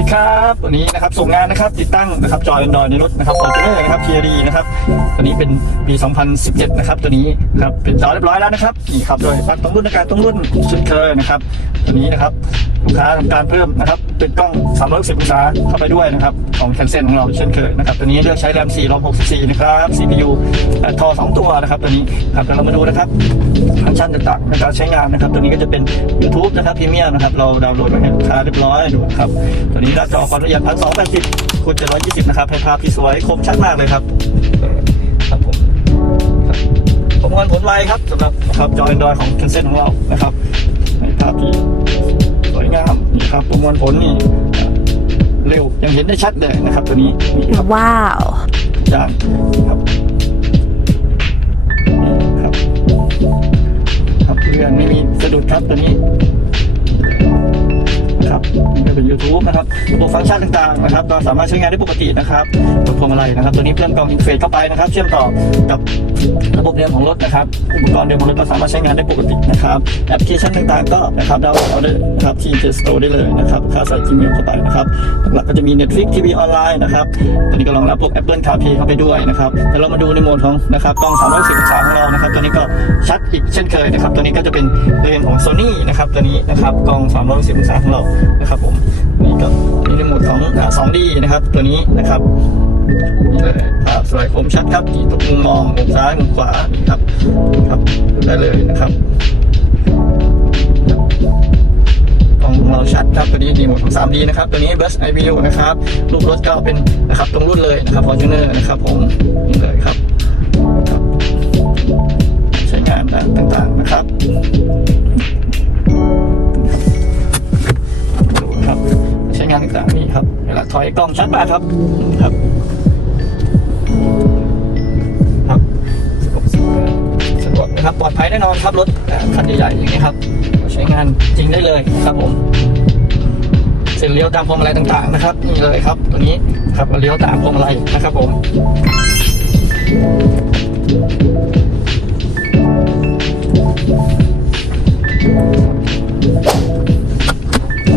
ดีครับวันนี้นะครับส่งงานนะครับ ติดตั้งนะครับจอยดอนในรถนะครับฟอร์จูเนอร์นะครับ TRD นะครับตัวนี้เป็นปี 2017 นะครับ ตัวนี้ครับเป็นจอเรียบร้อยแล้วนะครับนี่ครับโดยปักตรงรุ่นอากาศตรงรุ่นชุดเคยนะครับ ตัวนี้นะครับ ลูกค้าทำการเพิ่มนะครับเป็นกล้อง360องศาเข้าไปด้วยนะครับ ของแคนเซนของเราเช่นเคยนะครับตัวนี้เลือกใช้แรม4 ROM 64นะครับ CPU เอ่อทอ2ตัวนะครับตัวนี้ครับเดี๋ยวเรามาดูนะครับฟังก์ชันต่างๆในการใช้งานนะครับ ตัวนี้ก็จะเป็น YouTube นะครับพรีเมียมนะครับเราดาวน์โหลดมาให้ลูกค้าเรียบร้อยดูนครับตัวนี้หน้าจอความละเอียด1280คูณ720นะครับให้ภาพที่สวยคมชัดมากเลยครับครับผมประมวลผลไวครับสำหรับครับจอ Android ของ c a n เซนของเรานะครับในภาพที่ามนี่ครับประมวลผลนี่เร็วยังเห็นได้ชัดเลยนะครับ ตัวนี้นี่ครับ Wow. จานครับนี่ครับครับเรือนไม่มีสะดุดครับตัวนี้ครับนี่ ก็เป็น YouTube นะครับระบบฟังก์ชันต่างๆนะครับเราสามารถใช้งานได้ปกตินะครับกดพวงมาลัยนะครับ ตัวนี้เพื่อนกล่องอินเฟสเข้าไปนะครับ เชื่อมต่อกับระบบเดิมของรถนะครับอุปกรณ์เดิมของรถก็สามารถใช้งานได้ปกตินะครับแอปพลิเคชันต่างๆ ก็นะครับดาวน์โหลดเอาได้นะครับที่ Play Store ได้เลยนะครับค่าใส่ Gmail เข้าไปนะครับหลักๆก็จะมี Netflix TV ออนไลน์นะครับตัวนี้ก็รองรับพวก Apple CarPlay เข้าไปด้วยนะครับแต่เรามาดูในโหมดของนะครับกล้อง360องศาของเรานะครับตัวนี้ก็ชัดอีกเช่นเคยนะครับตัวนี้ก็จะเป็นเลนของ Sony นะครับตัวนี้นะครับกล้อง360องศาของเรานะครับผมนี่ก็นี่ในหมดของอ่า 2D นะครับ ตัวนี้นะครับนี่เลยภาพสวยคมชัดครับที่ทุกมุมมองมุมซ้ายมุมขวานี่ครับครับได้เลยนะครับลองของเราชัดครับตัวนี้ดีหมดของ 3D นะครับ ตัวนี้ Bus i v นะครับ รูปรถก็เป็นนะครับตรงรุ่นเลยนะครับ Fortuner นะครับผมนี่เลยครับ ถอยกล้องชัดมากครับ ครับ ครับสะดวกสะดวกนะครับปลอดภัยแน่นอนครับรถอ่าคันใหญ่ๆอย่างนี้ครับ ใช้งานจริงได้เลยครับผมเส้นเลี้ยวตามพวงมาลัยต่างๆนะครับนี่เลยครับตัวนี้ครับเลี้ยวตามพวงมาลัยนะครับผม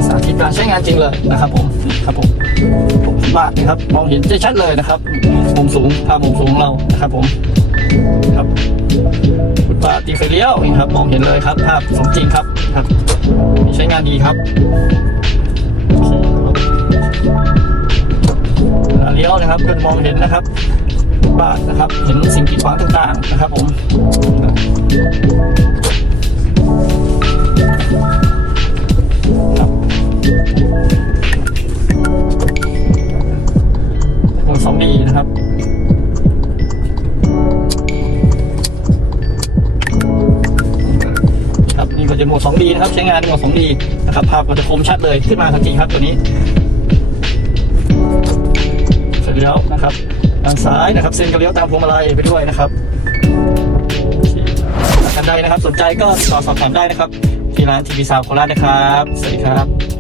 สาธิตการใช้งานจริงเลยนะครับผมครับผมผ มานะครับ มองเห็นได้ชัดเลยนะครับมุมสูงภาพมุมสูงเรานะครับ ผมครับฟุตบาทตีไฟเลี้ยวครับ มองเห็นเลยครับภาพสมจริงครับครับ ใช้งานดีครับเลาเลี้ยวนะครับเพื่อนมองเห็นนะครับฟุตบาทนะครับ เห็นสิ่งกีดขวางต่างๆนะครับ ผม 2D นะครับใช้งานในโหมด 2D นะครับภาพก็จะคมชัดเลยขึ้นมาทันทีครับตัวนี้เสร็จแล้วนะครับด้านซ้ายนะครับเส้นก็เลี้ยวตามพวงมาลัยไปด้วยนะครับท่านใดนะครับ สนใจก็สอบถามได้นะครับที่ร้านทีวีซาวโคราชนะครับ สวัสดีครับ